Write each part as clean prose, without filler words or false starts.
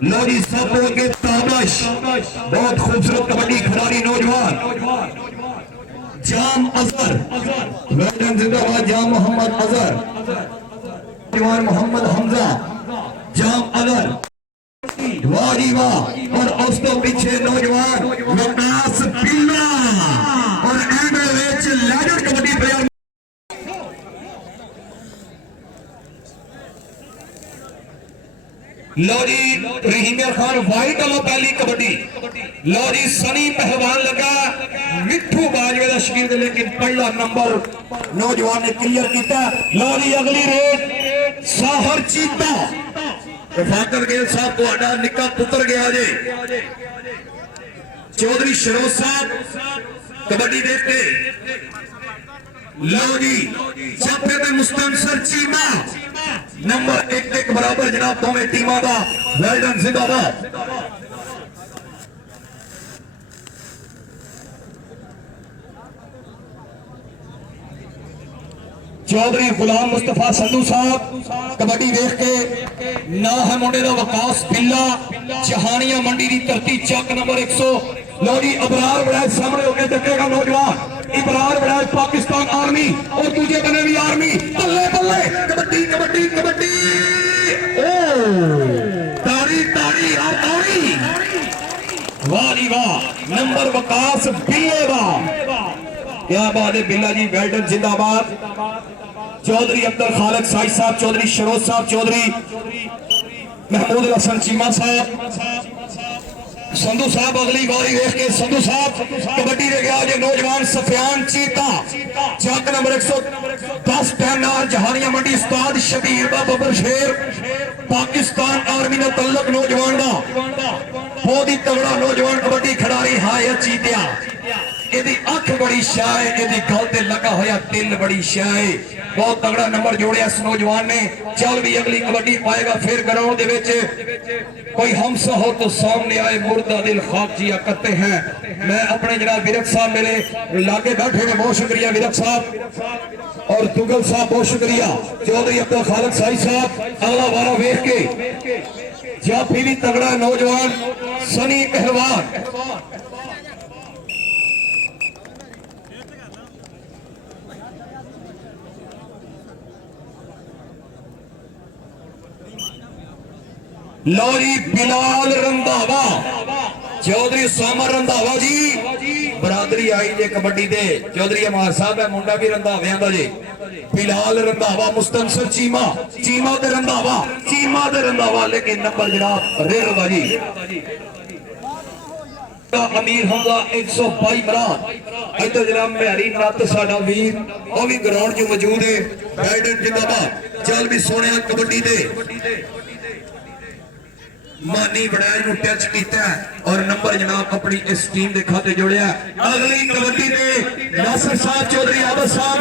लो जी सब के ताबश बहुत खूबसूरत कबड्डी खिलाड़ी नौजवान जाम अजहर वेटरन जिंदाबाद जाम मोहम्मद अजहर नौजवान मोहम्मद हमजा जाम अजहर वाह जी वाह। और उस तो पीछे नौजवान विकास पिल्ला और and which legend kabaddi player लो जी रहीमिया खान वाइट वालों पहली कबड्डी। लो जी सनी पहलवान लगा मिठू बाजवे का शकीर लेकिन पहला नंबर नौजवान ने क्लियर किया। लो जी अगली रेट साहर चीता रफाकत गेल साहब तुहाडा निक्का पुत्र गया जे चौधरी शरोज साहब कबड्डी देखते। लो जी जाफर बिन मुस्तनसर चीमा नंबर एक बराबर जनाब दोवें टीमां दा वेलडन जिंदाबाद। चौधरी गुलाम मुस्तफा संधू साहब कबड्डी देख के ना है मुंडे का वकास पिल्ला जहानिया मंडी की धरती चक नंबर 100। लो जी अबरार वड़ैच सामने होकर देखेगा नौजवान इबरार वड़ैच पाकिस्तान आर्मी और दूसरे बने भी आर्मी बल्ले बल्ले कबड्डी कबड्डी कबड्डी ताड़ी ताड़ी और ताड़ी वाह जी वाह। नंबर वकास बिल्ले का क्या बात है बिल्ला जी वेल्डन जिंदाबाद। चौधरी अब्दुल खालिक साई साहब चौधरी शरोज साहब चौधरी महमूद हसन चीमा साहब संधू साहब अगली बारी देख के संधू साहब कबड्डी दे गया नौजवान सफियान चीता चक नंबर 110 टैनार जहानिया मंडी उस्ताद शबीर दा बबर शेर पाकिस्तान आर्मी ने तल्लक नौजवान दा बहुत ही तगड़ा नौजवान कबड्डी खिलाड़ी हाय चीतिया एदी अख बड़ी शाय एदी गल ते लगा होया दिल बड़ी शाय बहुत तगड़ा नंबर जोड़िया इस नौजवान ने। चल भी अगली कबड्डी पाएगा फिर ग्राउंड दे विच कोई हमसा हो तो सामने आए मुर्दा दिल खाक जिया करते हैं। मैं अपने जनाब विरक साहब मेरे लागे बैठे हैं बहुत शुक्रिया विरक साहब और तुगल साहब बहुत शुक्रिया चौधरी अब्दुल खालिक साई साहब अगला वारा वेख के जाफी भी तगड़ा नौजवान सनी पहलवान लौरी बिलाल रंधावा चौधरी सामर रंधावा जी बरादरी आई जे कबड्डी दे चौधरी अमार साहब है मुंडा भी रंधावियां दा जे बिलाल रंधावा मुस्तनसर चीमा चीमा ते रंधावा लेकिन नंबर जनाब रेलवा जी अमीर हमला 122 मरान इधर जनाब मेहरी नत साडा वीर वो भी ग्राउंड च मौजूद है गाइडेंस जिंदाबाद। चल भी सोने कबड्डी दे मानी बड़ाई नु टच किया और नंबर जनाब अपनी इस टीम के खाते जोड़िया। अगली कबड्डी दे नासिर साहब चौधरी आबद साहब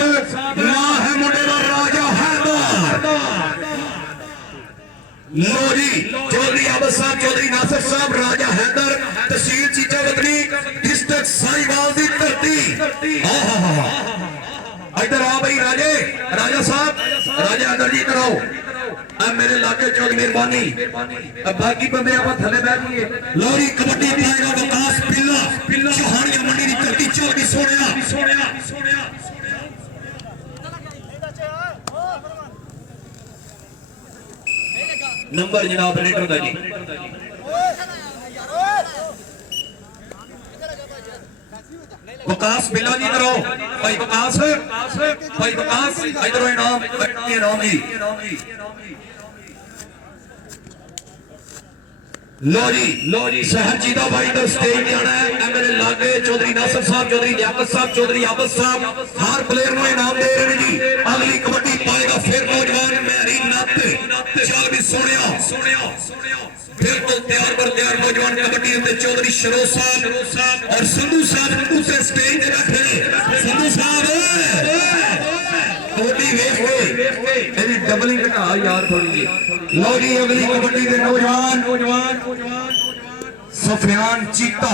ना है मुंडे दा राजा हैदर। लो जी चौधरी आबद साहब चौधरी नासिर साहब राजा हैदर तहसील चीचा बदनी डिस्ट्रिक्ट साहिवाल की धरती। इधर आ भाई राजे राजा साहब राजा हैदर जी कराओ अब मेरे लाके चौक मेहरबानी अब बाकी बंदे आप थले बैठ गए। लोरी कबड्डी पाएगा वकास पिल्ला पिल्ला जहानिया मंडी की धरती चौक भी सोनिया नंबर जनाब रेटर दा जी वकास बिल्ला जी करो भाई वकास इधर इनाम जी लो जी शहर जीदा भाई तो स्टेज पे आना है मेरे लागे चौधरी नासिर साहब चौधरी लियाकत साहब चौधरी आबद साहब हर प्लेयर को इनाम दे रहे हैं जी। अगली कबड्डी पाएगा फिर नौजवान मेहरी नत चल भी सोनिया बिल्कुल तैयार पर तैयार नौजवान कबड्डी में चौधरी शरोज साहब और संधू साहब दूसरे स्टेज पे बैठे संधू साहब डबलिंग घटा यार थोड़ी जी। लो जी अगली कबड्डी के नौजवान सफियान चीता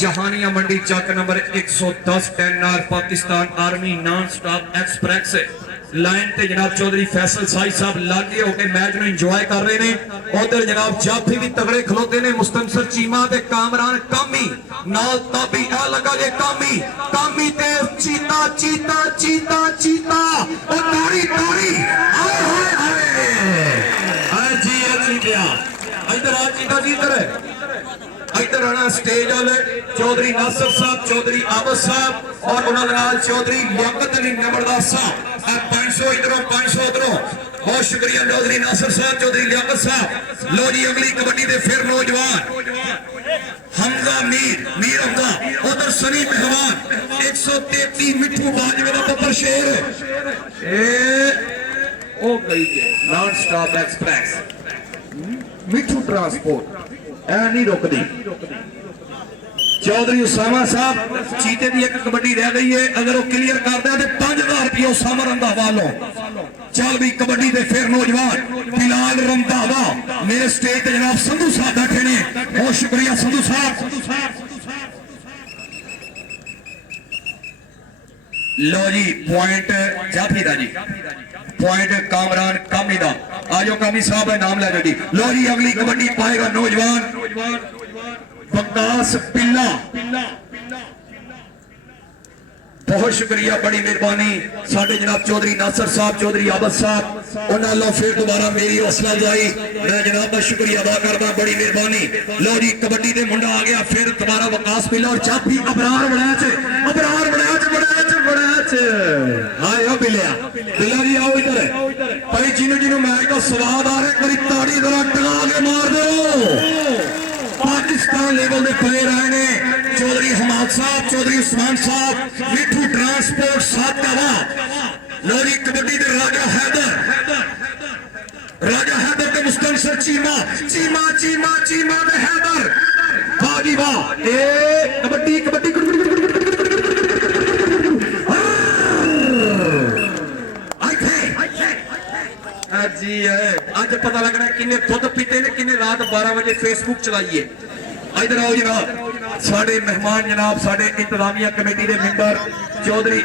जहानिया मंडी चक नंबर 110 टैनार Pakistan army non stop express line ते जनाब चौधरी फैसल साई साहब लागे होकर मैच में इंजॉय कर रहे हैं। उधर जनाब जाफी भी तगड़े खलोते ने मुस्तनसर चीमा ते कामरान कामी नाल ताबी आ लगा जे कामी कामी ते चीता चीता चीता चीता ओ ताड़ी ताड़ी हाय हाय हाय जी चीतिया इधर आ चीता जी इधर आना स्टेज वाले चौधरी नासिर साहब चौधरी आबद साहब और उन्होंने चौधरी लियाकत अली नंबरदार साहब 500 इधरों 500 उधरों। बहुत शुक्रिया चौधरी नासिर साहब चौधरी लियाकत साहब। लो जी अगली कबड्डी दे फिर नौजवान हमजा मीर हमजा उधर सनी पहलवान 133 मिठू बाजवे का पुत्र शेर ओ गई नॉन स्टॉप एक्सप्रेस मिठू ट्रांसपोर्ट नहीं रोकती। चौधरी उसामा साहब चीते की एक कबड्डी रह गई है अगर वो क्लियर करता है तो 5000 रुपया उसामा रंधावा लो। चल भी कबड्डी दे फिर नौजवान बिलाल रंधावा मेरे स्टेज पे जनाब संधू साहब बैठे ने बहुत शुक्रिया संधू साहब। लो जी पॉइंट जाफी दा जी पॉइंट कामरान कामी दा आजो कामी साहब है नाम ले लो जी। लो जी अगली कबड्डी पाएगा नौजवान बकास पिल्ला बहुत शुक्रिया बड़ी मेहरबानी साडे जनाब चौधरी नासिर साहब चौधरी आबद साहब उन्होंने लो फिर दोबारा मेरी हौसला अफजाई मैं जनाब का शुक्रिया अदा करता बड़ी मेहरबानी। लो जी कबड्डी दे मुंडा आ गया फिर दोबारा वकास पिल्ला और चापी अबरार हाय ओ बिलिया बिल्ला जी आओ इधर भाई जिन्हों जिन्हों मैच का स्वाद आ रहा है कभी ताड़ी जरा टगा के मार दो। पाकिस्तान लेवल के प्लेयर आए ने चौधरी हमाद साहब चौधरी उस्मान साहब मिठू ट्रांसपोर्ट साथ का लो जी कबड्डी दे राजा हैदर के मुस्तनसर चीमा चीमा चीमा चीमा दे हैदर बागी वाह ए कबड्डी कबड्डी जी है आज पता लगना किन्ने दुध पीते ने किन्ने रात 12 बजे फेसबुक चलाइए। इधर आओ जनाब साडे मेहमान जनाब साडे इंतजामिया कमेटी के मेंबर चौधरी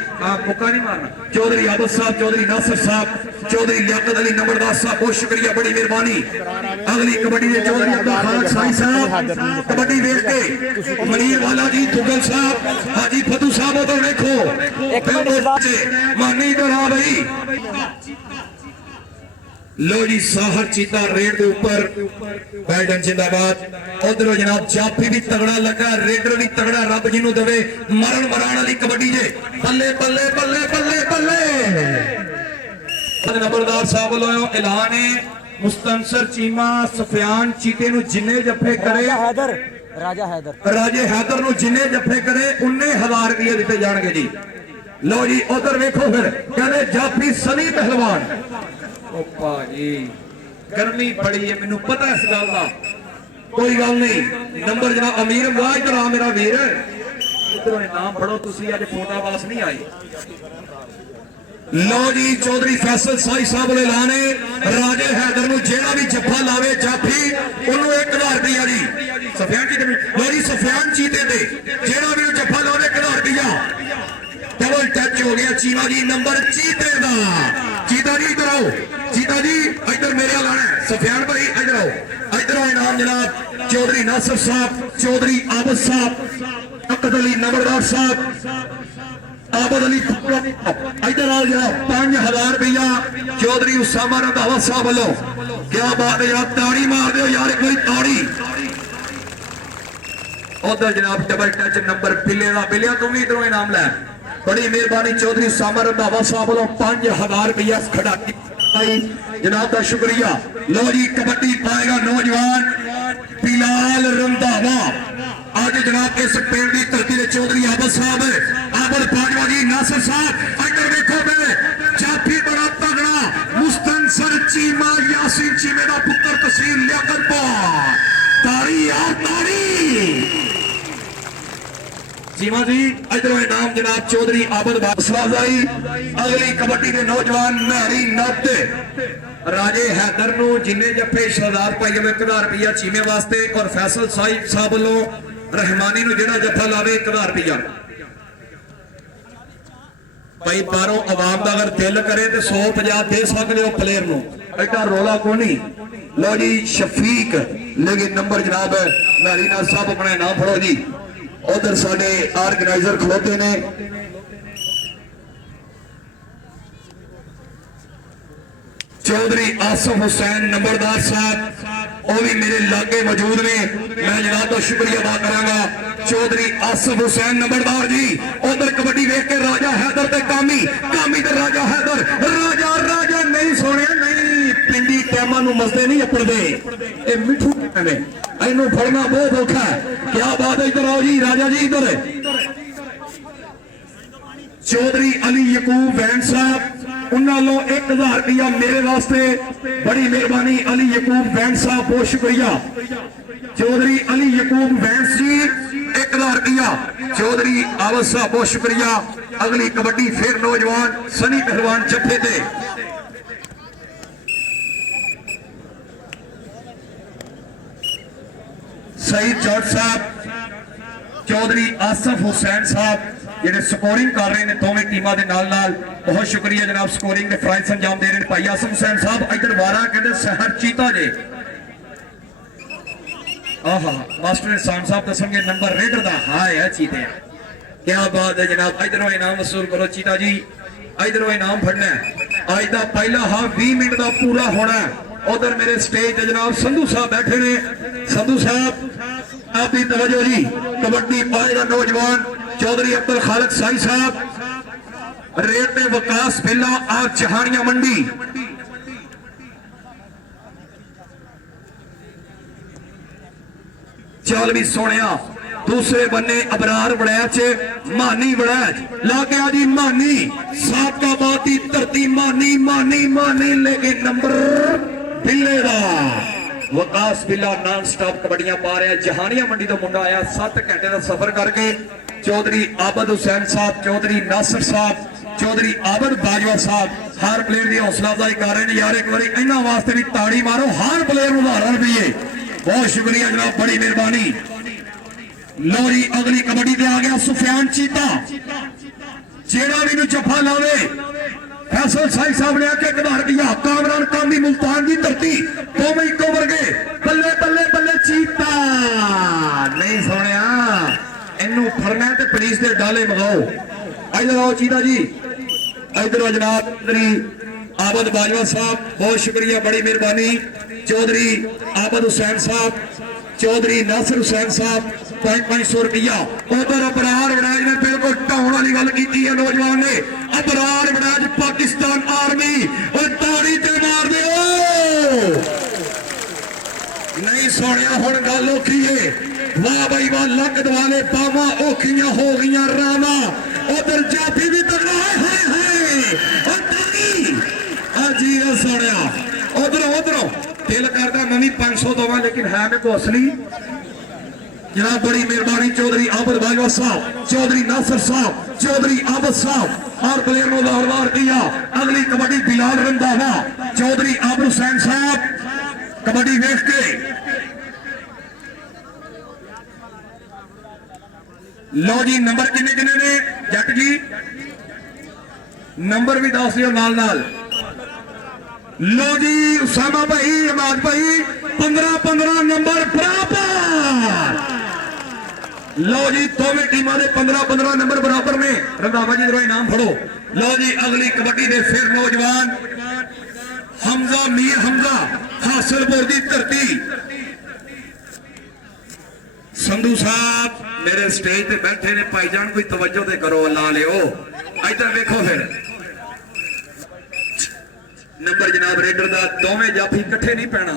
मुक्का नहीं मारना चौधरी आबद साहब चौधरी नासिर साहब चौधरी लियाकत अली नंबरदार साहब बहुत शुक्रिया बड़ी मेहरबानी। अगली कबड्डी के चौधरी अब्दुल खान साई साहब कबड्डी देख के मनीर वाला जी तुगल साहब हाजी फतू साहब उधर देखो मानी इधर आ भाई। लो जी साहर चीता रेड के ऊपर बैडन जिंदाबाद। उधर जनाब जाफी भी तगड़ा लगा रेडर भी तगड़ा रब जिन्हों देवे मरण मराण वाली कबड्डी जे बल्ले बल्ले बल्ले बल्ले बल्ले। नंबरदार साहब वालों ऐलान है मुस्तनसर चीमा सफियान चीते नु जिन्ने जफे करे राजे हैदर नु जिन्ने जफे करे उन्ने 1000 रुपये दिते जाणगे जी। लो जी उधर वेखो फिर कहते जाफी सनी पहलवान जी गर्मी बड़ी है मैनू पता इस गल का कोई गल नहीं। नंबर जनाब अमीर वाह इधर आ मेरा वीर इधर नाम पढ़ो तुसी अज फोटावास नहीं आई। लो जी चौधरी फैसल साई साहब ने ऐलान है राजे हैदर नु जेड़ा भी जफा लावे जाफी उन्होंने 1000 रुपया जी सफियान चीते लो जी सफियान चीते दे जेड़ा भी जफा लावे 1000 रुपया डबल टच हो गया चीमा जी नंबर चीते दा। चीता जी इधर आओ चीता जी इधर मेरे लाना है सफियान भाई इधर आओ इधर आओ इनाम जनाब चौधरी नासिर साहब चौधरी आबद साहब अकद अली नंबरदार साहब आबद अली इधर आओ जनाब 5000 रुपया चौधरी उसामा रंधावा साहब वालों क्या बात है यार ताड़ी मार दो यार एक बारी ताड़ी। उधर जनाब डबल टच नंबर बिल्ले का बिलिया तुम भी इधरों इनाम लै बड़ी मेहरबानी चौधरी उसामा रंधावा साहब वालों 5000 रुपया खड़ा जनाब का शुक्रिया। लो जी कबड्डी पाएगा नौजवान बिलाल रंधावा आज जनाब इस पिंड की धरती के चौधरी आबद साहब आबद बाजवा जी नासिर साहब इधर देखो मैं जाफी बड़ा तगड़ा मुस्तनसर चीमा यासीन चीमे का पुत्र तहसील लियाकत ताड़ी यार ताड़ी चीमा जी इधरों इनाम जनाब चौधरी आबद बासवाजाई। अगली कबड्डी के नौजवान महरी नत राजे हैदर नु जिन्ने जफे शहजाद भाई 1000 रुपया चीमे वास्ते और फैसल साहब वालों रहमानी नु जेड़ा जफा लावे 1000 रुपया भाई बारों आवाम का अगर दिल करे तो 150 दे सकते हो प्लेयर नु एडा रोला को नहीं। लो जी शफीक लेकिन नंबर जनाब नारीना साहब अपने नाम फड़ो जी। उधर साडे ऑर्गेनाइजर खलोते ने चौधरी आसिफ हुसैन नंबरदार साहब वो भी मेरे लागे मौजूद ने। मैं जनाब का शुक्रिया अदा करांगा चौधरी आसिफ हुसैन नंबरदार जी। उधर कबड्डी वेख के राजा हैदर ते कामी कामी ते राजा हैदर राजा राजा नहीं सोने नहीं पिंडी टाइमां नूं मसदे नहीं अपड़दे ए मिठू ने इनू फड़ना बहुत औखा है। क्या बात है। इधर आओ जी राजा जी इधर चौधरी अली यकूब वैन साहब उन्होंने 1000 रुपया मेरे वास्ते बड़ी मेहरबानी अली यकूब वैन साहब बहुत शुक्रिया। चौधरी अली यकूब वैंस जी 1000 रुपया चौधरी आवत साहब बहुत शुक्रिया। अगली कबड्डी फिर नौजवान सनी पहलवान जफे दे सईद जट साहब चौधरी आसिफ हुसैन साहब ਜਿਹੜੇ ਸਕੋਰਿੰਗ ਕਰ ਰਹੇ ਨੇ ਦੋਵੇਂ ਟੀਮਾਂ ਦੇ ਨਾਲ ਨਾਲ बहुत शुक्रिया जनाब। स्कोरिंग के प्राइज अंजाम दे रहे हैं भाई आसिफ हुसैन साहब। इधर वारा कहते सहर चीता जे आहा मास्टर सान साहब दसणगे नंबर रेडर दा हाय है चीते क्या बात है जनाब। इधरों इनाम वसूल करो चीता जी। इधरों इनाम फड़ना अज का पहला हाफ 20 मिनट का पूरा होना। उधर मेरे स्टेज ते जनाब संधू साहब बैठे ने। संधू साहब आपकी तवज्जो जी। कबड्डी पाएगा नौजवान चौधरी अब्दुल खालिक साई साहब रेट में वकास बिल्ला और जहानिया मंडी। चल भी सोने दूसरे बन्ने अबरार वड़ैच मानी वड़ैच लागे जी मानी साकाबाद की धरती मानी मानी मानी लेकिन नंबर बिल्ले दा वकास बिल्ला नॉन स्टॉप कबड्डियां पा रहा है। जहानिया मंडी तो मुंडा आया 7 घंटे का सफर करके। चौधरी आबद हुसैन साहब चौधरी नासिर साहब चौधरी आबद बाजवा साहब हर प्लेयर की हौसला अफजाई कर रहे हैं यार। एक बार इन्होंने वास्ते भी ताड़ी मारो हर प्लेयर 1000 रुपये बहुत शुक्रिया जनाब बड़ी मेहरबानी। लो जी अगली कबड्डी पे आ गया सुफियान चीता जेड़ा भी जफा लावे फैसल साई साहब ने आके 1000 रुपया कामरान कामी मुल्तान की धरती दोवें इको वर्गे बल्ले बल्ले बल्ले चीता नहीं सोने इनू फड़ना तो पुलिस के डाले मंगाओ। इधर आओ चीता जी। इधर जनाब चौधरी आबद बाजवा साहब बहुत शुक्रिया बड़ी मेहरबानी। चौधरी आबद हुसैन साहब चौधरी नासिर हुसैन साहब 500 रुपया। उधर अबरार वड़ैज ने बिल्कुल ढाउण वाली गल की है नौजवान ने। अबरार वड़ैज पाकिस्तान आर्मी और ताड़ी ते मार दो नहीं सोनिया हुण गल औखी है। वाह भाई वाह लक दवाले बावा औखियां हो गई रामा। उधर जाफी भी तगड़ा जी सोनिया उधरों उधरों दिल करता मैं भी 500 दवा लेकिन है मेरे को असली जनाब बड़ी मेहरबानी। चौधरी आबद बाजवा साहब चौधरी नासिर साहब चौधरी आबद साहब और प्लेयर को लार किया। अगली कबड्डी बिलाल रंधावा चौधरी आबद हुसैन साहब कबड्डी वेख के लो जी नंबर किन्ने किन्ने ने जट जी नंबर भी दस दियो नाल नाल। लो जी उसामा भाई अमाद भाई 15-15 नंबर बराबर। लो जी दोवें टीमां दे 15-15 नंबर बराबर ने। रंधावा जी जरा इनाम फड़ो। लो जी अगली कबड्डी दे फिर नौजवान हमजा मीर हमजा हासिलपुर की धरती संधू साहब मेरे स्टेज पे बैठे ने भाईजान कोई तवज्जो ते करो ला लियो। इधर देखो फिर नंबर जनाब रेडर दा दोवें जाफी इकट्ठे नहीं पैना।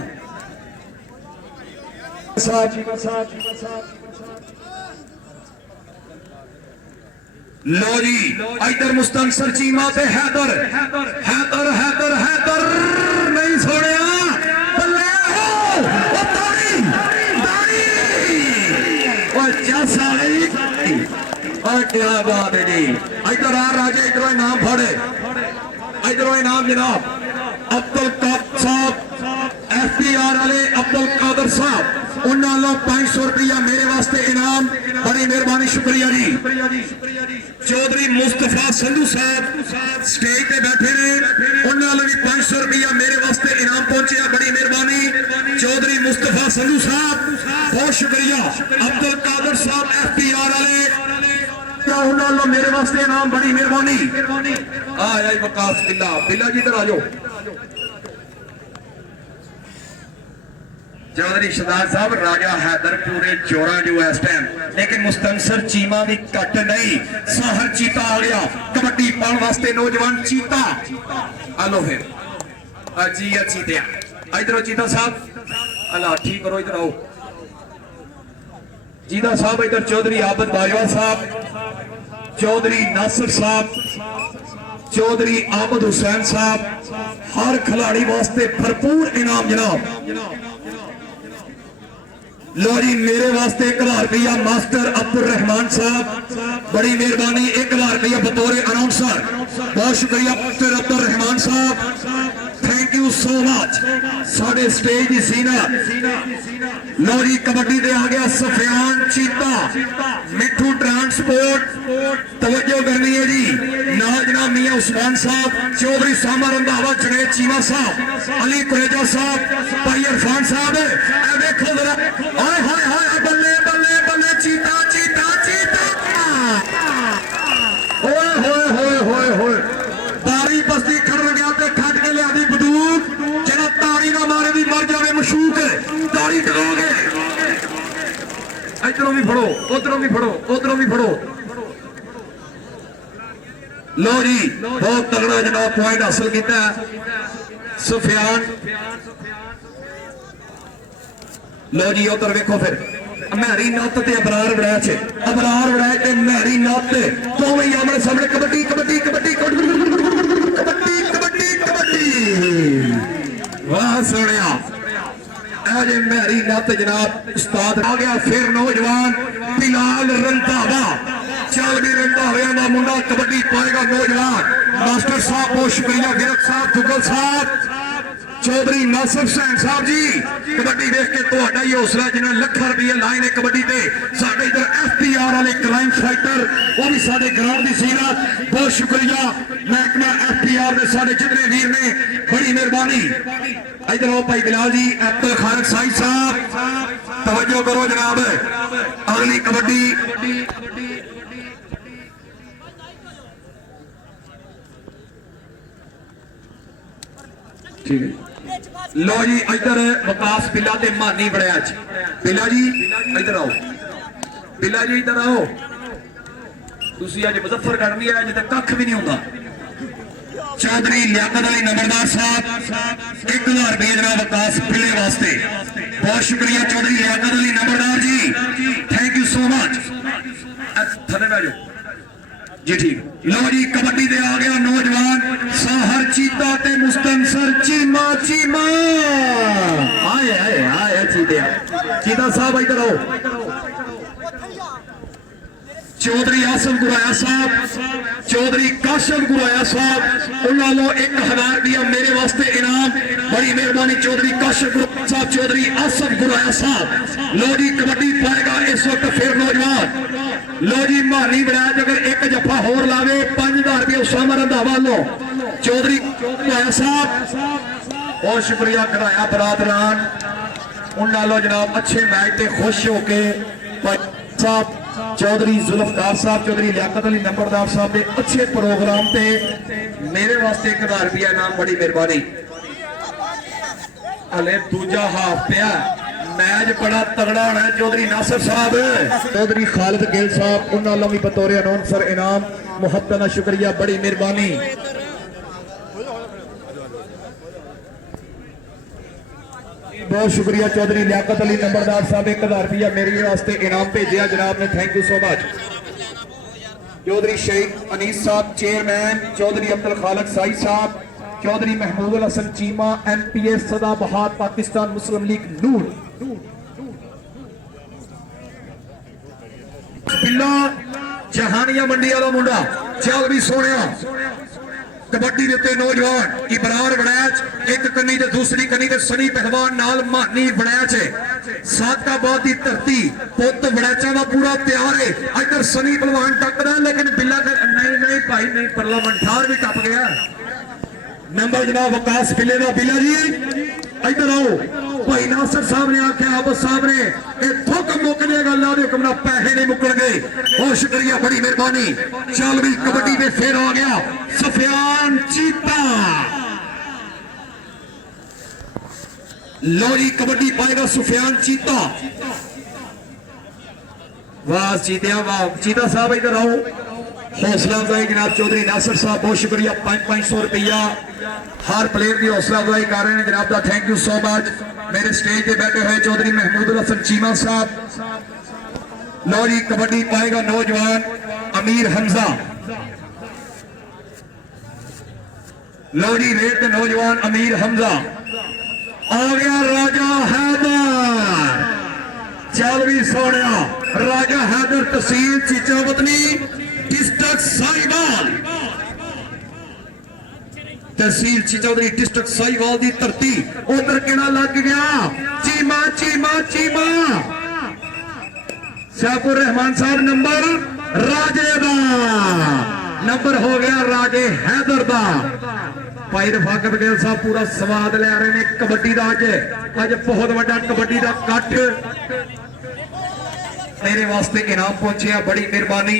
लो जी इधर मुस्तनसर चीमा ते हैदर हैदर हैदर हैदर नहीं छोड़िया बल्ले हो ताड़ी ताड़ी और क्या बात है जी। इधर आ राजे इधर इनाम फड़े। इधर इनाम जनाब अब्दुल कादर साहब FPR वाले अब्दुल कादर साहब उन्होंने 500 रुपया मेरे वास्ते इनाम, बड़ी मेहरबानी, शुक्रिया जी। चौधरी मुस्तफा संधू साहब स्टेज पे बैठे ने, उन्होंने भी 500 रुपया मेरे वास्ते इनाम पहुंचे, बड़ी मेहरबानी चौधरी मुस्तफा संधू साहब, बहुत शुक्रिया। अब्दुल कादर साहब FPR वाले, उन्होंने मेरे वास्ते इनाम, बड़ी मेहरबानी। आया वकास बिल्ला, बिल्ला जी इधर आ जाओ। चौधरी सरदार साहब राजा हैदर पूरे जोरा जो इस टाइम, लेकिन मुस्तंसर चीमा भी घट नहीं, साहर चीता आ गया कबड्डी पाने वास्ते, नौजवान चीता आलो फिर जी चीतिया इधर चीता साहब, अल्लाह ठीक करो, इधर आओ चीता साहब इधर। चौधरी आबद बाजवा साहब, चौधरी नासिर साहब, चौधरी आमद हुसैन साहब, हर खिलाड़ी वास्ते भरपूर इनाम जनाब। लो जी मेरे वास्ते 1000 रुपया मास्टर अब्दुल रहमान साहब, बड़ी मेहरबानी, 1000 रुपया बतौर अनाउंसर, बहुत शुक्रिया मास्टर अब्दुल रहमान साहब, थैंक यू सो मच। साढ़े स्टेज की सीना। लो जी कबड्डी दे आ गया सफियान चीता, मिठू ट्रांसपोर्ट, तवज्जो करनी है जी। नाल जनाब मियां उस्मान साहब, चौधरी सामा रंधावा, जुनेद चीमा साहब, अली कुरेजा साहब, भाई इरफान साहब, देखो जरा, हाय हाय हाय, बल्ले बल्ले बल्ले, चीता चीता चीता, होए होए होए होए होए, तारी बस्ती खड़ गया ते खट के लिया दी बंदूक, जरा तारी ना मारे दी मर जावे मशूक, तारी टकोगे। इधरों भी फड़ो, उधरों भी फड़ो, उधरों भी फड़ो। लो जी बहुत तगड़ा जनाब पॉइंट हासिल किया सुफियान। लो जी उधर देखो फिर मैरी नत ते अबरार बड़ा छे, अबरार बड़ा ते मैरी नत दोवें आमने सामने, कबड्डी कबड्डी कबड्डी कबड्डी कबड्डी कबड्डी, वाह सोनिया अजे मैरी नत जनाब। उस्ताद आ गया फिर नौजवान बिलाल रंधावा, चौधरी रंधावे का मुंडा कबड्डी पाएगा नौजवान, मास्टर साहब बहुत शुक्रिया, गिरक साहब, दुगल साहब, चौधरी नासिर हुसैन साहब जी, कबड्डी देख के तो ही हौसला, जिन्होंने लाखों रुपये लाए ने कबड्डी पे। साढ़े इधर FPR वाले क्राइम फाइटर, वो भी साढ़े ग्राउंड की सीरत, बहुत शुक्रिया महकमा FPR के साढ़े जितने वीर ने, बड़ी मेहरबानी। इधर आओ भाई बिलाल जी, अब्दुल खालिक साहिब साहब, तवज्जो करो जनाब, अगली कबड्डी ठीक है। लो जी इधर वकास बिल्ला ते मानी बड़े, बिल्ला जी इधर आओ, बिल्ला जी इधर आओ, तुसी अज मुजफ्फरगढ़ नहीं आए, अज तक कख भी नहीं होगा। चौधरी लियाकत अली नंबरदार साहब 1000 रुपये जनाब वकास बिल्ले वास्ते, बहुत शुक्रिया चौधरी लियाकत अली नंबरदार जी, थैंक यू सो मच। थले बैठो जी ठीक। लो जी कबड्डी दे आ गया नौजवान साहर चीता ते मुस्तंसर चीमा चीमा, आए आए आए चीते, चीता साहब इधर आओ। चौधरी आसम गुराया साहब, चौधरी काशम गुराया साहब, उन्होंने 1000 रुपया मेरे वास्ते इनाम, बड़ी मेहरबानी चौधरी काशम गुराया साहब, चौधरी आसम गुराया साहब। लो जी कबड्डी पाएगा इस वक्त फिर नौजवान। लो जी मानी बड़ा अगर एक जफा होर लावे 5000 रुपया उसामा रंधावा लो, चौधरी गुराया साहब, बहुत शुक्रिया कराया बरादरान। उन्होंने जनाब अच्छे मैच से खुश होके साहब, चौधरी जुल्फकार साहब, चौधरी लियाकत अली नंबरदार साहब के अच्छे प्रोग्राम पे मेरे वास्ते 1000 रुपया इनाम, बड़ी मेहरबानी। हले दूजा हाफ पिया, मैच बड़ा तगड़ा होना है। चौधरी नासिर साहब, चौधरी खालिद गिल साहब, उन्होंने भी बतौर अनाउंसर इनाम, मुहब्बत शुक्रिया, बड़ी मेहरबानी। बहुत शुक्रिया चौधरी लियाकत अली नंबरदार साहब, 1000 रुपया मेरे वास्ते इनाम भेजा जनाब ने, thank you so much. Chaudhry Shahid Anees साहब चेयरमैन, चौधरी अब्दुल खालिक साहिब साहब, चौधरी महमूद हसन चीमा MPA सदाबहार पाकिस्तान मुस्लिम लीग नूर। जहानिया मंडी वाला मुंडा, चल भी सोने कबड्डी के नौजवान इबरार वड़ैच एक कन्नी ते दूसरी कन्नी ते सनी पहलवान नाल मानी वड़ैच है सादाबाद की धरती पुत वड़ैचा का पूरा तैयार है इधर सनी पहलवान टपदा लेकिन बिल्ला नहीं नहीं भाई नहीं परला मंठार भी टप गया नंबर जनाब वकास बिल्ले का बिल्ला जी इधर आओ भाई नासर साहब ने आख्या अब साहब ने थुक मुक जाएगा अल्लाह के हुक्म नाल पैसे नहीं मुकन गए बहुत शुक्रिया बड़ी मेहरबानी चल भी कबड्डी में फिर आ गया सुफियान चीता लो जी कबड्डी पाएगा सुफियान चीता वाह चीतिया वाह चीता साहब इधर आओ हौसला अफजाई जनाब चौधरी नासिर साहब बहुत शुक्रिया 500 रुपया हर प्लेयर की हौसला अफजाई कर रहे हैं जनाब का थैंक यू सो मच मेरे स्टेज पे बैठे हुए चौधरी महमूद हसन चीमा साहब लो जी कबड्डी पाएगा नौजवान अमीर हमजा लो जी रेट नौजवान अमीर हमजा आ गया राजा हैदर चल भी सोने राजा हैदर तहसील चीचावतनी डिस्ट्रिक्ट साहिवाल तहसील चीचौधरी डिस्ट्रिक्ट साहिवाल की धरती उधर केड़ा लग गया चीमा चीमा चीमा शाहपुर रहमान साहब नंबर राजे दा नंबर हो गया राजे हैदर दा भाई रफाकत गिल साहब पूरा स्वाद ले रहे हैं कबड्डी का अज बहुत बड़ा कबड्डी का कट मेरे वास्ते इनाम पहुंचे बड़ी मेहरबानी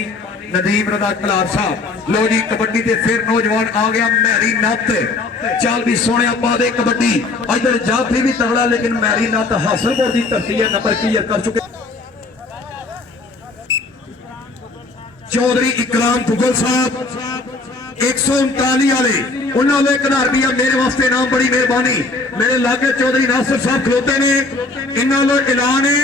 नदीम रजा कलार साहब लो जी कबड्डी ते फिर नौजवान आ गया मैरी नत चल भी सोने पा दे कबड्डी इधर जाफी भी तगड़ा लेकिन मैरी नत हासिलपुर की धरती है नंबर क्लियर कर चुके चौधरी इकराम फुगल साहब 139 वाले उन्होंने 1000 रुपया मेरे वास्ते नाम बड़ी मेहरबानी मेरे लागे चौधरी नासिर साहब खलोते ने इन्होंने ऐलान है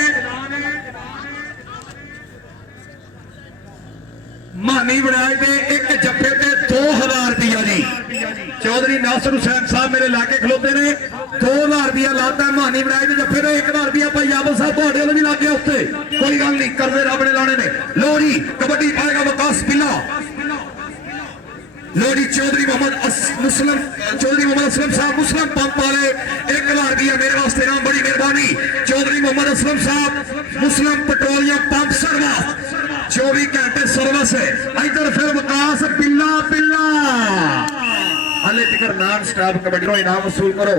मानी बनाए थे एक जफे ते 2000 रुपया जी चौधरी नासिर हुसैन साहब मेरे लाके खलोते ने 2000 रुपया लाता है मानी बनाए थे जफे ते 1000 रुपया भाई यादव साहब थोड़े भी लागे उत्ते कोई गल नहीं करते रब ने लाने ने लो जी कबड्डी पाएगा वकास बिल्ला लो जी चौधरी मोहम्मद मुस्लिम चौधरी मोहम्मद असलम साहब मुस्लिम पंप वाले 1000 रुपया मेरे वास्ते नाम बड़ी मेहरबानी चौधरी मोहम्मद असलम साहब मुस्लिम पेट्रोलियम पंप सर्विस 24 घंटे सर्विस है इधर फिर वकास बिल्ला बिल्ला हाले तक नॉन स्टॉप कबड्डी इनाम वसूल करो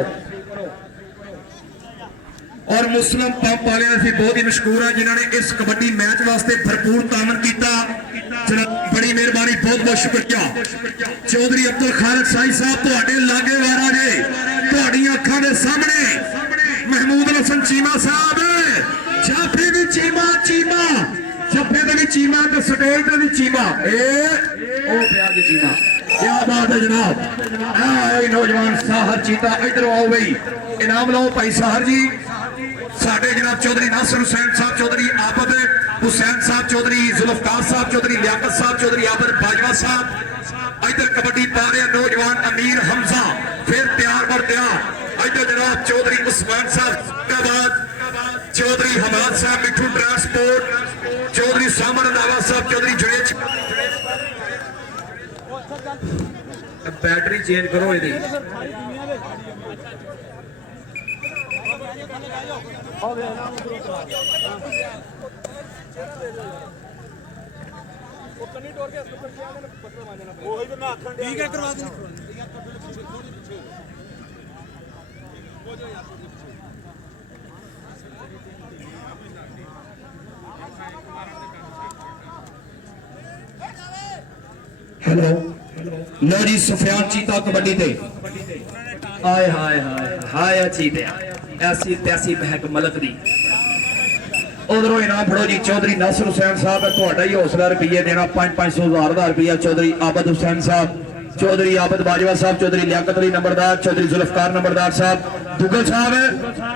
और मुस्लिम पंप वाले बहुत ही मशहूर है जिन्होंने इस कबड्डी मैच वास्ते भरपूर तामन किया बड़ी मेहरबानी बहुत बहुत शुक्रिया चौधरी अब्दुल खालिद साई साहब थोड़े लागे वारा जे थोड़ी अखा के सामने महमूद हसन चीमा साहब जाफे भी चीमा चीमा जफे ते भी चीमा तो स्टेज ते भी चीमा प्यार की चीमा क्या बात है जनाब नौजवान साहर चीता इधर आओ भाई इनाम लो भाई साहर जी साडे जनाब चौधरी नासिर हुसैन साहब चौधरी आबद हुसैन साहब चौधरी जुल्फकार साहब चौधरी लियाकत साहब चौधरी आबद बाजवा साहब इधर कबड्डी पा रहे नौजवान अमीर हमजा फिर तैयार बर तैयार इधर जनाब चौधरी उस्मान साहब चौधरी हमाद साहब मिठू ट्रांसपोर्ट चौधरी सामन रंधावा साहब चौधरी जुनेज बैटरी चेंज करो ये ठीक है करवा दूं हेलो लो जी सुफियान चीता कबड्डी ते हाय हाय हाय हाय चीते ऐसी तैसी महक मलक दी उधरों इनाम फड़ो जी चौधरी नासिर हुसैन साहब थोड़ा ही हौसला रुपये देना 500 रुपया चौधरी आबद हुसैन साहब चौधरी आबद बाजवा साहब चौधरी लियाकत अली नंबरदार चौधरी जुल्फकार नंबरदार साहब दुगल साहब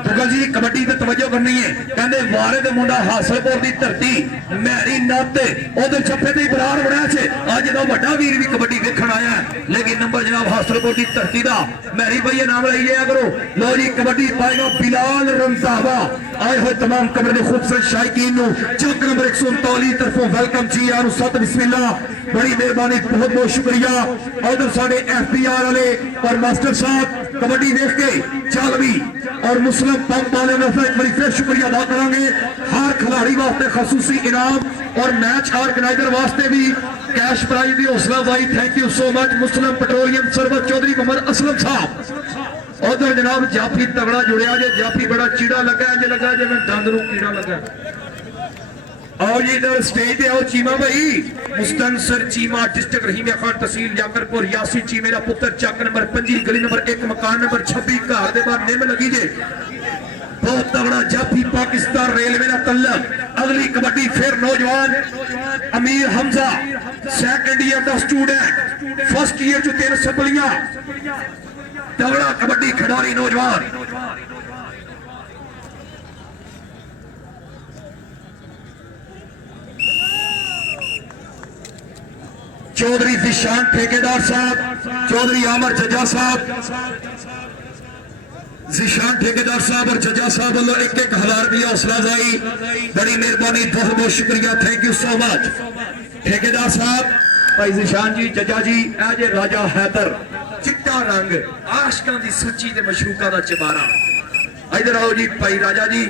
दुगल जी कबड्डी ते तवज्जो करनी है कहंदे वारे दे मुंडा हासिलपुर दी धरती मैरी नत ओदे छप्पे ते इबरार बड़ा छे अज दा बड़ा वीर भी कबड्डी देखण आया है लेकिन नंबर जनाब हासिलपुर दी धरती दा मैरी भैया नाम लाई जाया करो लो जी कबड्डी पाएगा बिलाल रंधावा आए हुए तमाम कमरे दे खूबसूरत शायकीन नु चौक नंबर 139 तरफों वेलकम जी यार सत बिस्मिल्लाह बड़ी मेहरबानी, बहुत बहुत शुक्रिया। उधर साढ़े FPR वाले और मास्टर साहब कबड्डी देख के चालवी और मुस्लिम पंप वाले ने एक बड़ी फिर शुक्रिया अदा करेंगे। हर खिलाड़ी वास्ते खसूसी इनाम और मैच ऑर्गेनाइजर वास्ते भी कैश प्राइज की हौसला भाई, thank you so much. Muslim petroleum service Chaudhry Muhammad Aslam Sahab. उधर जनाब जाफी तगड़ा जुड़िया जे, जाफी बड़ा चीड़ा लगा जे, लगा जे मैं दंद नूं कीड़ा लगा। आओ जी इधर स्टेज पे आओ चीमा भाई, मुस्तनसर चीमा डिस्ट्रिक्ट रहीमिया खान तहसील जाकरपुर यासी चीमे का पुत्र, चक नंबर 25 गली नंबर 1 मकान नंबर 26 घर के बाहर निम लगी जे। बहुत तगड़ा जाफी पाकिस्तान रेलवे का तल्लक। अगली कबड्डी फिर नौजवान अमीर हमजा, सेकंड ईयर का स्टूडेंट, फर्स्ट ईयर चो 3 सपलियां, तगड़ा कबड्डी खिडारी नौजवान। चौधरी जिशान ठेकेदार साहब, चौधरी आमर जजा साहब, जिशान ठेकेदार साहब और जजा साहब वालों 1-1 हजार रुपया हौसला अफजाई, बड़ी मेहरबानी, बहुत बहुत शुक्रिया, थैंक यू सो मच। ठेकेदार साहब, भाई जिशान जी, जजा जी, जे राजा हैदर, चिट्टा रंग, आशकां दी सूची ते मशूका दा चबारा। इधर आओ जी भाई राजा जी,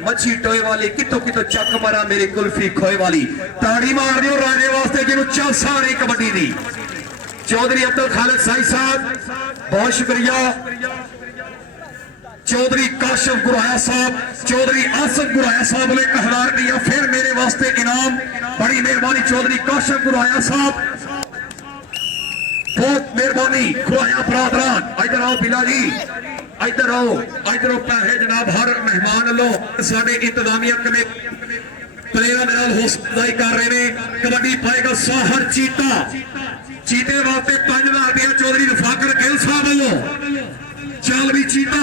मच्छी टोए वाली, कितो कितो चक मारा मेरी कुल्फी खोए वाली, ताड़ी मार दियो राजे वास्ते जिन्हों चल सारी कबड्डी दी। चौधरी अब्दुल खालिद साई साहब, बहुत शुक्रिया। चौधरी काशिफ गुराया साहब, चौधरी आसिफ गुराया साहब ने 1000 रुपया फिर मेरे वास्ते इनाम, बड़ी मेहरबानी चौधरी काशिफ गुराया साहब, बहुत मेहरबानी गुराया बरादरान। इधर आओ बिला जी, इधर आओ, इधर पैसे जनाब हर मेहमान लो साडे इंतजामिया कमेटी प्लेयरां दे नाल हौसला कर रहे हैं। कबड्डी पाएगा साहर चीता, चीते वास्ते 5000 रुपया चौधरी रफाकर गिल साहब वालों, चल भी चीता।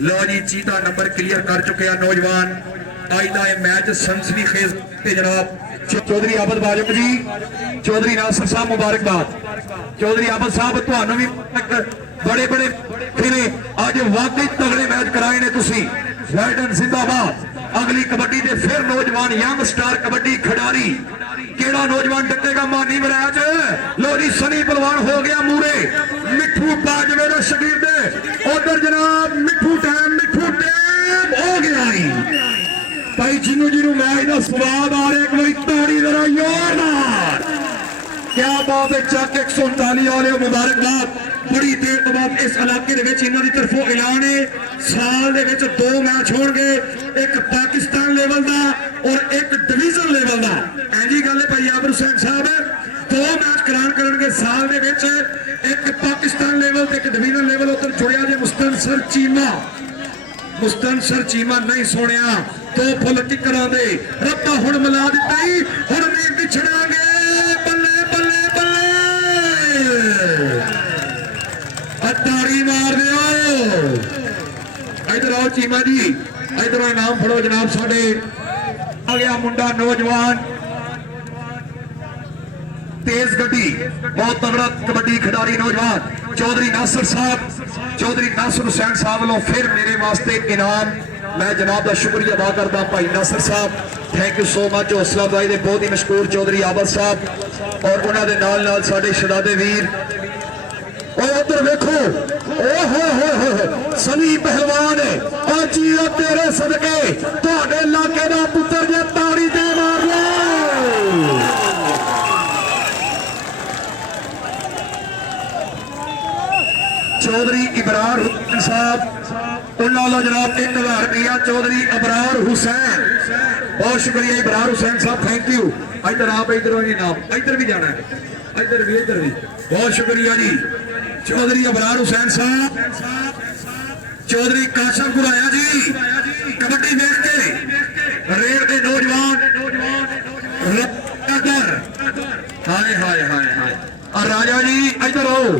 लो जी चीता नंबर क्लियर कर चुके हैं नौजवान। आज का यह मैच सनसनी खेज जनाब चौधरी आबद बाजक जी, चौधरी नासिर साहब मुबारकबाद। चौधरी आबद साहब तुहानू भी बड़े बड़े खेले आज वाकई तगड़े मैच कराए ने तुसी, वेल्डन जिंदाबाद। अगली कबड्डी दे फिर नौजवान यंग स्टार कबड्डी खिडारी, केड़ा नौजवान डटेगा मानी मराज। लो जी सनी पहलवान हो गया मूरे, मिठू बाजवे दे शकीर दे उधर जनाब मिठू टाइम हो गया भाई। जिन्हों जिन्हों मैच का स्वाद आ रहा, एक बार ताड़ी जरा जोर नाल, क्या बात है। चक 139 वाले मुबारकबाद। बड़ी देर तो बाद इस इलाके इन्हों की तरफों ऐलान है, साल दे विच 2 मैच होंगे, एक पाकिस्तान लेवल का और एक डिवीजन लेवल का। ऐसी गल है भाई आबिर हुसैन साहब, 2 मैच करान करेंगे साल दे विच, एक पाकिस्तान लेवल ते एक डिवीजन लेवल। उधर जुड़िया जे मुस्तनसर चीमा, मुस्तनसर चीमा नहीं सुनिया, 2 फुल टिकरां दे रब्बा हुण मिला दिता ही, हुण नहीं पिछड़ांगे। बल्ले बल्ले बल्ले ताड़ी मार दियो। इधर आओ चीमा जी, इधर इनाम फड़ो जनाब। साडे आ गया मुंडा नौजवान तेज गड्डी, बहुत तगड़ा कबड्डी खिडारी नौजवान चौधरी नासिर साहब, चौधरी नासिर हुसैन साहब वालों फिर मेरे वास्ते इनाम। मैं जनाब का शुक्रिया अदा करता भाई नासिर साहब, थैंक यू सो मच। हौसला अफजाई दे बहुत ही मशहूर चौधरी आबद साहब और उन्होंने नाल नाल साडे शहजादे वीर। और उधर देखो हो सनी पहलवान आज तेरे सदके तुहाडे इलाके का पुत्र जे ताड़ी दे मार लो। चौधरी इबरार हुसैन साहब उन्होंने जनाब 1000 रुपया चौधरी इबरार हुसैन, बहुत शुक्रिया इबरार हुसैन साहब, थैंक यू। इधर आप इधर ही नाम, इधर भी जाना है, इधर भी बहुत शुक्रिया जी। चौधरी इबरार हुसैन साहब, चौधरी काशिफ गुराया जी, कबड्डी देख के रेड के नौजवान हाय हाय हाय हाय। और राजा जी इधर आओ,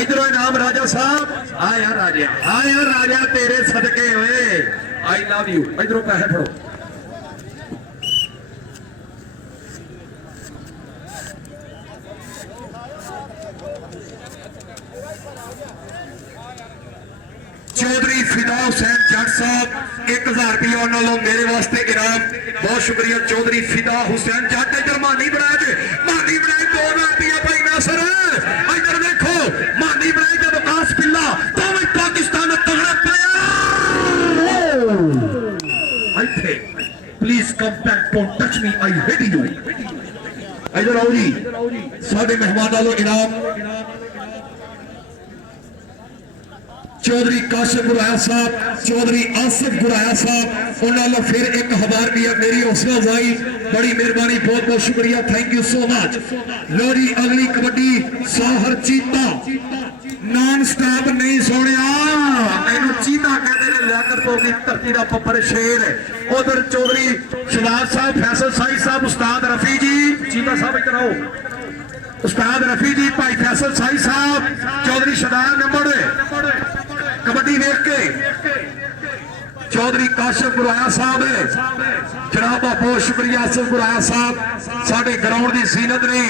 इधर नाम राजा साहब, हाँ यार राजा, हाँ यार राजा तेरे सदके हुए, आई लव यू। इधरों पैसे फड़ो। चौधरी फिदा हुसैन जट साहब 1000 रुपया उन्होंने मेरे वास्ते इनाम। बहुत शुक्रिया चौधरी फिदा हुसैन जट। इधर मानी बनाए जे मानी बनाए 2000 रुपया भाई नासर। इधर देखो मानी बनाए जब आकाश पिल्ला तो पाकिस्तान तगड़ा player. Please come back, don't touch me, I hate you. इधर आओ जी, साढ़े मेहमान वालों इनाम चौधरी काशिफ गुराया साहब, चौधरी आसिफ गुराया साहब, उन्होंने फिर 1000 रुपया मेरी हौसला अफजाई। बड़ी मेहरबानी, बहुत बहुत शुक्रिया, थैंक यू सो मच। लो जी अगली कबड्डी साहर चीता नॉन स्टॉप नहीं सोनिया, मैनू चीता कहते हैं। लियाकत की धरती का पप्पर शेर। उधर चौधरी शहबाज साहब, फैसल साहिब साहब, उस्ताद रफी जी, चीता साहब इधर आओ, उस्ताद रफी जी, भाई फैसल साहिब साहब, चौधरी शदान नंबर कबड्डी देख के चौधरी काशिफ गुराया साहब जनाब बहुत शुक्रिया। आसिफ गुराया साहब साढ़े ग्राउंड की सीनत ने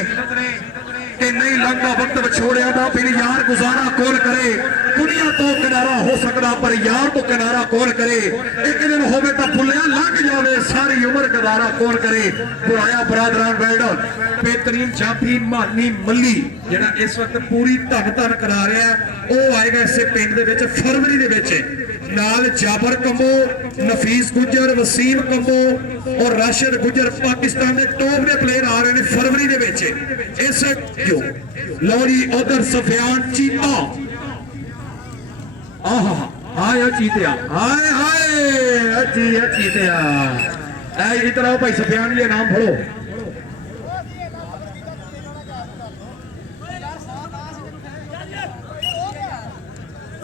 कि नहीं लंघा वक्त विछोड़िया का फिर यार गुजारा कौन करे। दुनिया तो किनारा हो सकता पर यार तो किनारा कौन करे। एक दिन होवे तो भुलिया लंघ जाए सारी उम्र गुजारा कौन करे। गुराया बरादरान वेल्डन बेहतरीन जाफी मानी मल्ली जिहड़ा इस वक्त पूरी धन धन करा रहा है वो आएगा इस पिंड दे विच फरवरी दे विच। नाल जाबर कंबो, नफीस गुजर, वसीम कंबो और राशिद गुजर पाकिस्तान के टॉप के प्लेयर आ रहे हैं फरवरी दे विच इस। लो जी उधर सफियान चीता, आए चीतिया, हाय हाय चीतिया। इधर आओ भाई सफियान जी, नाम फड़ो।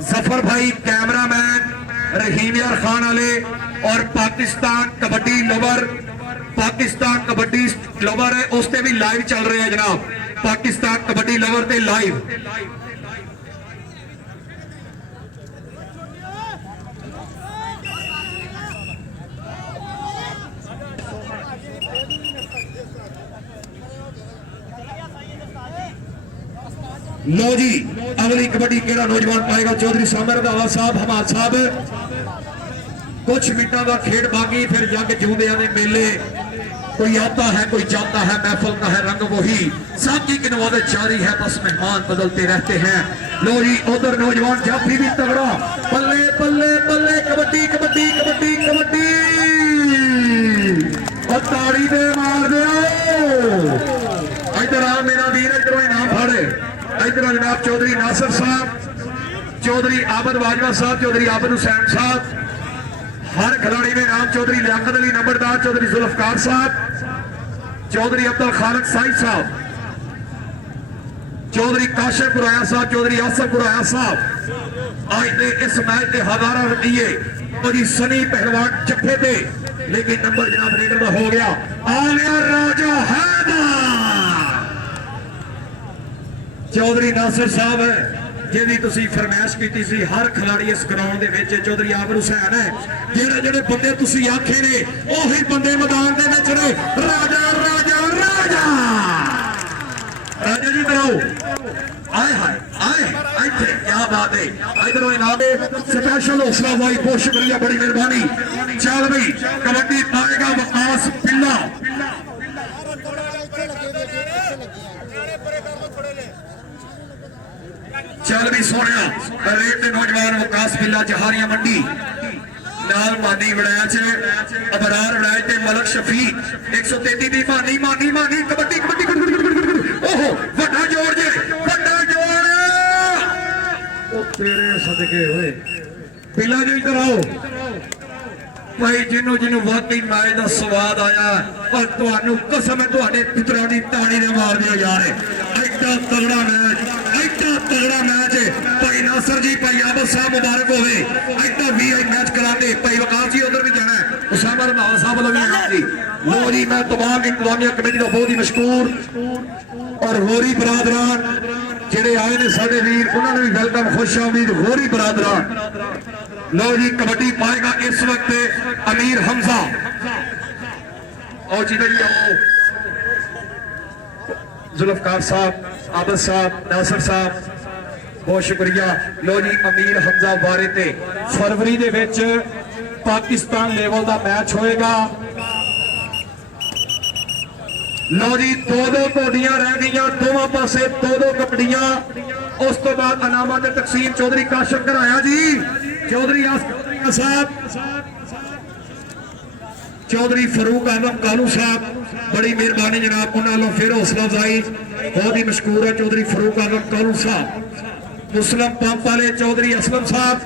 जफर भाई कैमरामैन, रहीम यार खान वाले और पाकिस्तान कबड्डी लवर, पाकिस्तान कबड्डी लवर है उससे भी लाइव चल रहे हैं जनाब। पाकिस्तान कबड्डी लवर ते लाइव। लो जी अगली कबड्डी केड़ा नौजवान पाएगा? चौधरी सामर रंधावा साहब, हमाद साहब। कुछ मिनटों का खेड बाकी, फिर जग जूंदियां दे मेले। कोई आता है कोई जाता है, महफिल का है रंग वही, साथी की नवाज़त जारी है, बस मेहमान बदलते रहते हैं। लो जी उधर नौजवान जाफी भी तगड़ा, बल्ले बल्ले बल्ले, कबड्डी कबड्डी कबड्डी कबड्डी, और ताड़ी दे मार दो। इधर आ मेरा वीर, इधर इनाम फाड़े। इधर जनाब चौधरी नासिर साहब, चौधरी आबद बाजवा साहब, चौधरी आबद हुसैन साहब, हर खिलाड़ी में नाम। चौधरी लियाकत अली नंबरदार, चौधरी जुल्फकार साहब, चौधरी अब्दुल खालिक साहिब साहब, चौधरी काशिफ गुराया साहब, चौधरी आसिफ गुराया साहब। आज के इस मैच के 1000 रुपये और सनी पहलवान जफे थे, लेकिन नंबर जनाब लीडर का हो गया। आ गया राजा हैदर चौधरी नासिर साहब जिहदी तुसीं फरमाइश कीती सी। हर खिलाड़ी इस ग्राउंड दे विच चौधरी आबिद हुसैन है। जेड़े जेड़े बंदे तुसीं आखे ने ओही बंदे मैदान दे विच ने। राजा राजा राजा राजा जी कराओ, आए हाय आए इत्थे, क्या बात है। इधरों इनाम स्पेशल हौसला भाई, बहुत शुक्रिया, बड़ी मेहरबानी। चल भाई कबड्डी पाएगा वकास पिल्ला। चल भी सोनिया रेट नौजवान वकास पिल्ला जहारिया मंडी नाल मानी वड़ैच, अबरार वड़ैच ते मलक शफीक 133 दी मानी मानी मानी कबड्डी कबड्डी। ओहो वड्डा जोड़ जे, वड्डा जोड़ ओ तेरे सदके होए। पिल्ला जी इधर आओ भाई, जिन्हों जिन्हों वाकई मैच का स्वाद आया और तुहानू कसम है तुहाडे पुत्रा दी ताड़ी ने मार दिया यार। एडा तगड़ा मैच, एडा तगड़ा मैच भाई नासर जी, भाई आबद साहब मुबारक होवे। एडा वीआई मैच कराते भाई वकास जी उधर भी जाना है, उसामा रंधावा साहब वालों भी आना जी। लो जी मैं तमाम इंतजामिया कमेटी का बहुत ही मशकूर और होरी बरादरान जेडे आए ने साडे वीर, उन्होंने भी वेलकम, खुश आमदीद होरी बरादरान। लो जी कबड्डी पाएगा इस वक्त अमीर हमजा और जी जुल्फकार साहब, आबद साहब, नासिर साहब, बहुत शुक्रिया। लो जी अमीर हमजा बारे ते फरवरी दे विच पाकिस्तान लेवल का मैच होएगा। लो जी दो घोड़ियां रह गई, दोनों पासे दो कबड्डियां। उस तो बाद अनामत तकसीम चौधरी काशिफ कराया जी। चौधरी साहब, चौधरी फरूक आलम कालू साहब, बड़ी मेहरबानी जनाब, उन्होंने फिर हौसला अफजाई बहुत ही मशहूर है। चौधरी फरूक आलम कालू साहब, मुस्लिम पंप वाले चौधरी असलम साहब,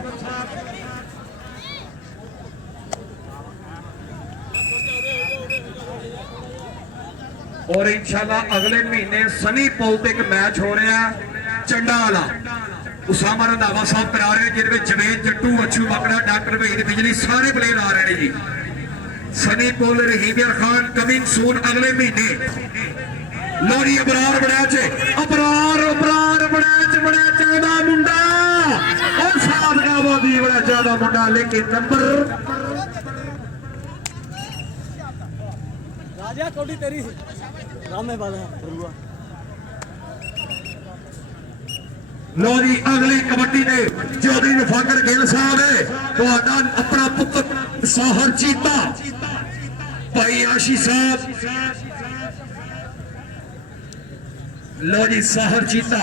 और इंशाल्लाह अगले महीने सनी पुल ते एक मैच हो रहा है चंडा वाला, उसामा रंधावा साहब करा रहे हैं, जिसमें जवेद जट्टू, अच्छू बकड़ा, डॉक्टर वहीद बिजली सारे प्लेयर आ रहे हैं जी। सनी पुल रहीमियर खान कमिंग सून अगले महीने। लो जी अबरार बड़ा चाहदा मुंडा और सादगाबादी बड़ा चाहदा मुंडा, लेकिन नंबर राजा कोडी तेरी रामे वाला रुआ। लो जी अगली कबड्डी ने चौधरी वफाकर गिल साहब है, तो अपना पुत्र साहर चीता भाई आशी साहब। लो जी साहर चीता।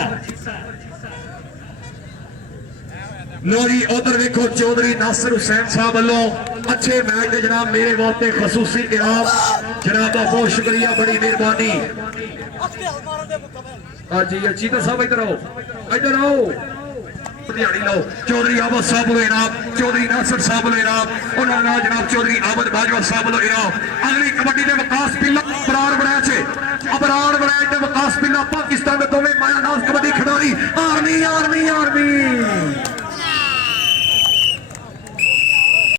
लो जी उधर देखो चौधरी नासिर हुसैन साहब वालों अच्छे मैच दे जनाब मेरे वास्ते खसूसी इनाम जनाब का बहुत शुक्रिया, बड़ी मेहरबानी। हाँ जी चीता साहब इधर आओ, इधर आओ, ध्याड़ी लो। चौधरी आबद साहब लो इनाम, चौधरी नासिर साहब लो इनाम, उन्होंने जनाब चौधरी आबद बाजवा साहब लो इनाम। अगली कबड्डी के विकास पिल्ला बरार बनाया छे